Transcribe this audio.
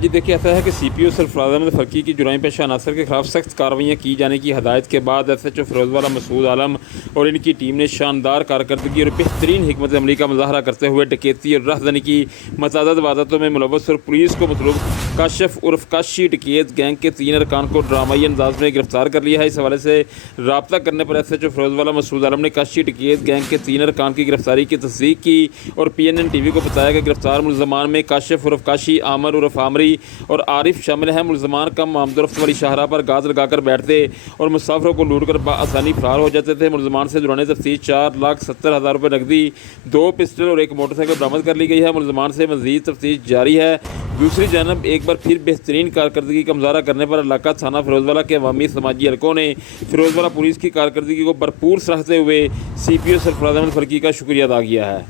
جی دیکھیے، ایسا ہے کہ CPO سرفراز احمد فرقی کی جرائم پیشہ عناصر کے خلاف سخت کارروائیاں کی جانے کی ہدایت کے بعد SHO فیروز مسعود عالم اور ان کی ٹیم نے شاندار کارکردگی اور بہترین حکمت عملی کا مظاہرہ کرتے ہوئے ڈکیتی اور راہداری کی متعدد وارداتوں میں ملوث اور پولیس کو مطلوب کاشف عرف کاشی ڈکیت گینگ کے 3 ارکان کو ڈرامائی انداز میں گرفتار کر لیا ہے۔ اس حوالے سے رابطہ کرنے پر SHO فیروز مسعود عالم نے کاشی ڈکیت گینگ کے 3 ارکان کی گرفتاری کی تصدیق کی اور PNN TV کو بتایا کہ گرفتار ملزمان میں کاشف عرف کاشی، عامر عرف عامری اور عارف شامل ہیں۔ ملزمان کم آمد و رفت والی شاہراہ پر گاز لگا کر بیٹھتے اور مسافروں کو لوٹ کر بآسانی فرار ہو جاتے تھے۔ ملزمان سے دوران تفتیش 4,70,000 روپے نقدی، 2 پسٹل اور 1 موٹر سائیکل برآمد کر لی گئی ہے۔ ملزمان سے مزید تفتیش جاری ہے۔ دوسری جانب ایک بار پھر بہترین کارکردگی کا مظاہرہ کرنے پر علاقہ تھانہ فیروزوالا کے عوامی سماجی حلقوں نے فیروزوالا پولیس کی کارکردگی کو بھرپور سراہتے ہوئے CPO سرفراز احمد فرقی کا شکریہ ادا کیا ہے۔